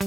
สวัส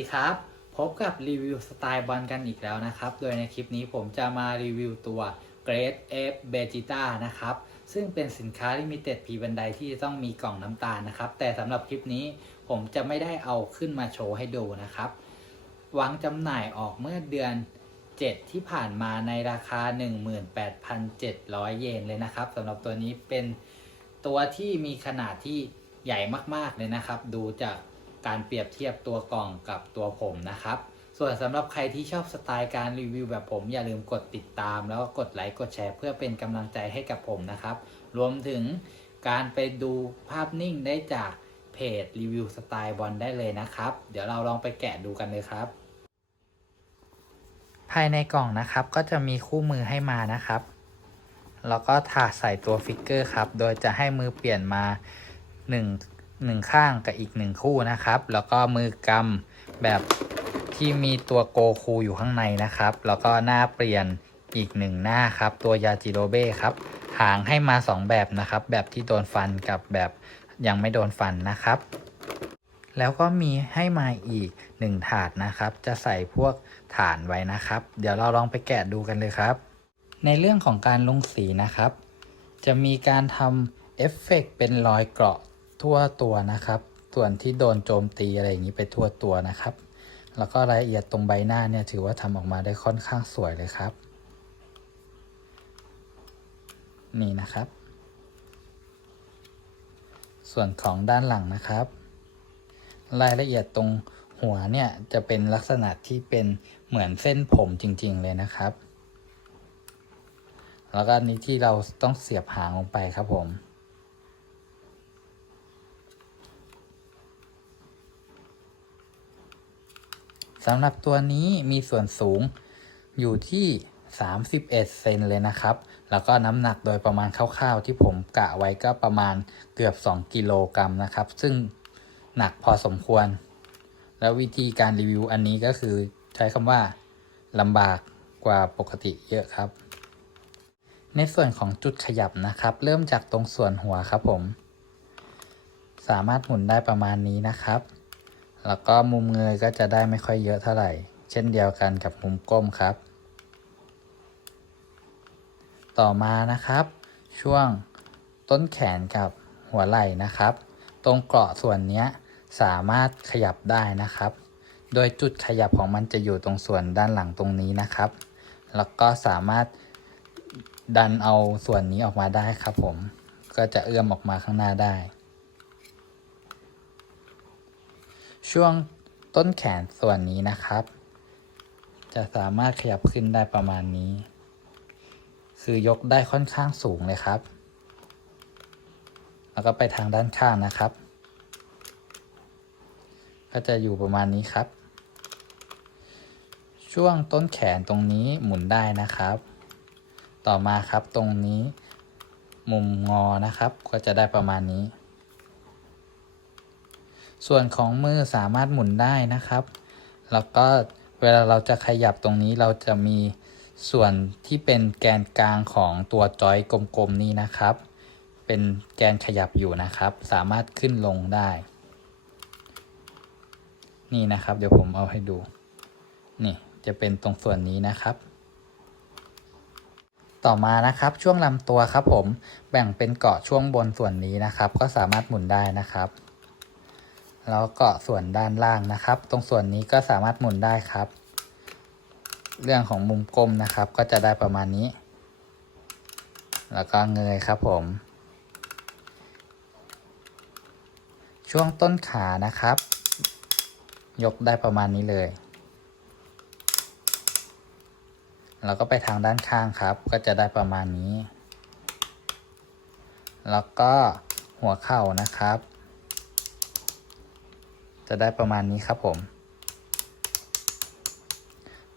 ดีครับ พบกับรีวิวสไตล์บอลกันอีกแล้วนะครับ โดยในคลิปนี้ผมจะมารีวิวตัว Great F Vegeta นะครับ ซึ่งเป็นสินค้า Limited พีบันไดที่จะต้องมีกล่องน้ำตาลนะครับ แต่สำหรับคลิปนี้ผมจะไม่ได้เอาขึ้นมาโชว์ให้ดูนะครับวางจำหน่ายออกเมื่อเดือน 7 ที่ผ่านมาในราคา 18,700 เยนเลยนะครับสำหรับตัวนี้เป็นตัวที่มีขนาดที่ใหญ่มากๆเลยนะครับ ดูจากการเปรียบเทียบตัวกล่องกับตัวผมนะครับ ส่วนสำหรับใครที่ชอบสไตล์การรีวิวแบบผม อย่าลืมกดติดตาม แล้วก็กดไลค์กดแชร์เพื่อเป็นกำลังใจให้กับผมนะครับ รวมถึงการไปดูภาพนิ่งได้จากเพจรีวิวสไตล์บอลได้เลยนะครับ เดี๋ยวเราลองไปแกะดูกันเลยครับ ภายในกล่องนะครับก็จะมีคู่มือให้มานะครับ แล้วก็ถาดใส่ตัวฟิกเกอร์ครับ โดยจะให้มือเปลี่ยนมา1 1ข้างกับอีก 1 คู่นะครับ แล้วก็มือกำแบบ ที่มีตัวโกคูอยู่ข้างในนะครับ แล้วก็หน้าเปลี่ยนอีกหนึ่งหน้าครับ ตัวยาจิโรเบ้ครับ หางให้มา 2 แบบนะครับ แบบที่โดนฟันกับแบบยังไม่โดนฟันนะครับ แล้วก็มีให้มาอีก 1 ถาดนะครับ จะใส่พวกฐานไว้นะครับ เดี๋ยวเราลองไปแกะดูกันเลยครับ ในเรื่องของการลงสีนะครับ จะมีการทำเอฟเฟกต์เป็นรอยเกราะทั่วตัวนะครับ ส่วนที่โดนโจมตีอะไรอย่างนี้ไปทั่วตัวนะครับ แล้วก็รายละเอียดตรงใบหน้าเนี่ยถือว่าทำออกมาได้ค่อนข้างสวยเลยครับ นี่นะครับ ส่วนของด้านหลังนะครับ รายละเอียดตรงหัวเนี่ยจะเป็นลักษณะที่เป็นเหมือนเส้นผมจริงๆเลยนะครับ แล้วก็นนี้ที่เราต้องเสียบหางลงไปครับผม สำหรับตัวนี้มีส่วนสูงอยู่ที่ 31 เซนเลยนะครับ แล้วก็น้ำหนักโดยประมาณคร่าวๆ ที่ผมกะไว้ก็ประมาณเกือบ 2 กิโลกรัมนะครับ ซึ่งหนักพอสมควร แล้ววิธีการรีวิวอันนี้ก็คือใช้คำว่าลำบากกว่าปกติเยอะครับ ในส่วนของจุดขยับนะครับ เริ่มจากตรงส่วนหัวครับผม สามารถหมุนได้ประมาณนี้นะครับ แล้วก็มุมเงยก็จะได้ไม่ค่อยเยอะเท่าไหร่ เช่นเดียวกันกับมุมก้มครับ ต่อมานะครับ ช่วงต้นแขนกับหัวไหล่นะครับ ตรงเกราะส่วนนี้สามารถขยับได้นะครับ โดยจุดขยับของมันจะอยู่ตรงส่วนด้านหลังตรงนี้นะครับ แล้วก็สามารถดันเอาส่วนนี้ออกมาได้ครับผม ก็จะเอื้อมออกมาข้างหน้าได้ ช่วงต้นแขนส่วนนี้นะครับ จะสามารถขยับขึ้นได้ประมาณนี้ คือยกได้ค่อนข้างสูงเลยครับ แล้วก็ไปทางด้านข้างนะครับ ก็จะอยู่ประมาณนี้ครับ ช่วงต้นแขนตรงนี้หมุนได้นะครับ ต่อมาครับตรงนี้มุมงอนะครับ ก็จะได้ประมาณนี้ ส่วนของมือสามารถหมุนได้นะครับ แล้วก็เวลาเราจะขยับตรงนี้เราจะมีส่วนที่เป็นแกนกลางของตัวจอยกลมๆนี้นะครับ เป็นแกนขยับอยู่นะครับ สามารถขึ้นลงได้ นี่นะครับ เดี๋ยวผมเอาให้ดู นี่จะเป็นตรงส่วนนี้นะครับ ต่อมานะครับช่วงลำตัวครับผมแบ่งเป็นเกาะช่วงบนส่วนนี้นะครับ ก็สามารถหมุนได้นะครับ แล้วกาะส่วนด้านล่างนะครับ ตรงส่วนนี้ก็สามารถหมุนได้ครับ เรื่องของมุมกลมนะครับ ก็จะได้ประมาณนี้ แล้วก็เงยครับผม ช่วงต้นขานะครับ ยกได้ประมาณนี้เลย แล้วก็ไปทางด้านข้างครับ ก็จะได้ประมาณนี้ แล้วก็หัวเข่านะครับ จะได้ประมาณนี้ครับผม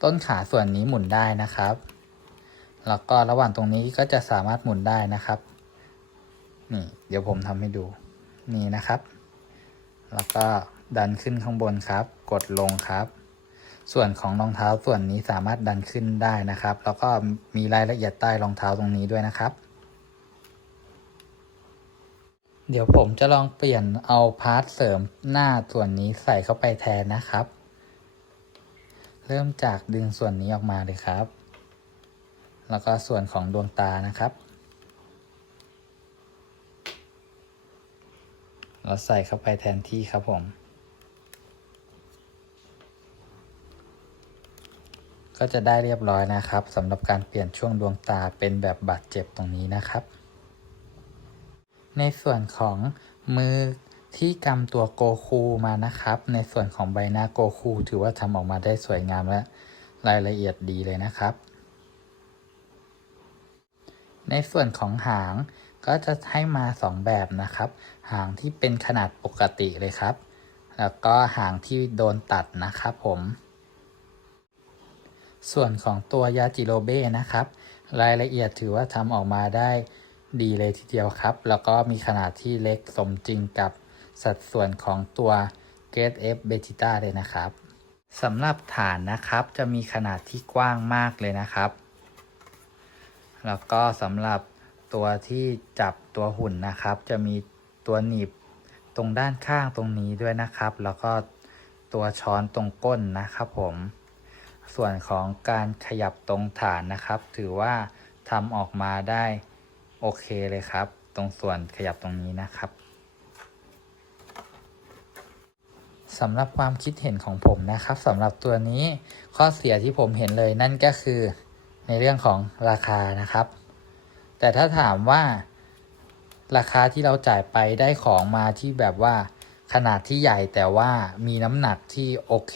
ต้นขาส่วนนี้หมุนได้นะครับ แล้วก็ระหว่างตรงนี้ก็จะสามารถหมุนได้นะครับ นี่ เดี๋ยวผมทำให้ดู นี่นะครับ แล้วก็ดันขึ้นข้างบนครับ กดลงครับ ส่วนของรองเท้าส่วนนี้สามารถดันขึ้นได้นะครับ แล้วก็มีรายละเอียดใต้รองเท้าตรงนี้ด้วยนะครับ เดี๋ยวผมจะลองเปลี่ยนเอาพาร์ทเสริมหน้าส่วนนี้ใส่เข้าไปแทนนะครับ เริ่มจากดึงส่วนนี้ออกมาเลยครับ แล้วก็ส่วนของดวงตานะครับเราใส่เข้าไปแทนที่ครับผม ก็จะได้เรียบร้อยนะครับสำหรับการเปลี่ยนช่วงดวงตาเป็นแบบบาดเจ็บตรงนี้นะครับ ในส่วนของมือที่กำตัวโกคูมานะครับ ในส่วนของใบหน้าโกคูถือว่าทำออกมาได้สวยงามและรายละเอียดดีเลยนะครับ ในส่วนของหางก็จะให้มา 2 แบบนะครับ หางที่เป็นขนาดปกติเลยครับ แล้วก็หางที่โดนตัดนะครับผม ส่วนของตัวยาจิโรเบ้นะครับ รายละเอียดถือว่าทำออกมาได้ ดีเลยทีเดียวครับ แล้วก็มีขนาดที่เล็กสมจริงกับสัดส่วนของตัว g a t F b e t i t a เลยนะครับสำหรับฐานนะครับจะมีขนาดที่กว้างมากเลยนะครับ แล้วก็สำหรับตัวที่จับตัวหุ่นนะครับ จะมีตัวหนีบตรงด้านข้างตรงนี้ด้วยนะครับ แล้วก็ตัวช้อนตรงก้นนะครับผม ส่วนของการขยับตรงฐานนะครับ ถือว่าทำออกมาได้ โอเคเลยครับ ตรงส่วนขยับตรงนี้นะครับสำหรับความคิดเห็นของผมนะครับสำหรับตัวนี้ข้อเสียที่ผมเห็นเลยนั่นก็คือในเรื่องของราคานะครับ แต่ถ้าถามว่าราคาที่เราจ่ายไปได้ของมาที่แบบว่าขนาดที่ใหญ่แต่ว่ามีน้ำหนักที่โอเค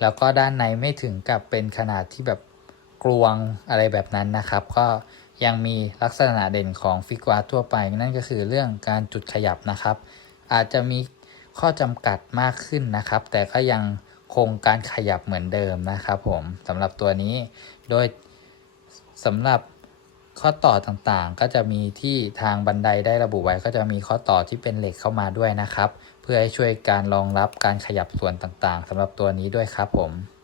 แล้วก็ด้านในไม่ถึงกับเป็นขนาดที่แบบกลวงอะไรแบบนั้นนะครับ ก็ ยังมีลักษณะเด่นของฟิกวาทั่วไป นั่นก็คือเรื่องการจุดขยับนะครับ อาจจะมีข้อจำกัดมากขึ้นนะครับ แต่ก็ยังคงการขยับเหมือนเดิมนะครับผมสำหรับตัวนี้ โดยสำหรับข้อต่อต่างๆ ก็จะมีที่ทางบันไดได้ระบุไว้ ก็จะมีข้อต่อที่เป็นเหล็กเข้ามาด้วยนะครับ เพื่อให้ช่วยการรองรับการขยับส่วนต่างๆสำหรับตัวนี้ด้วยครับผม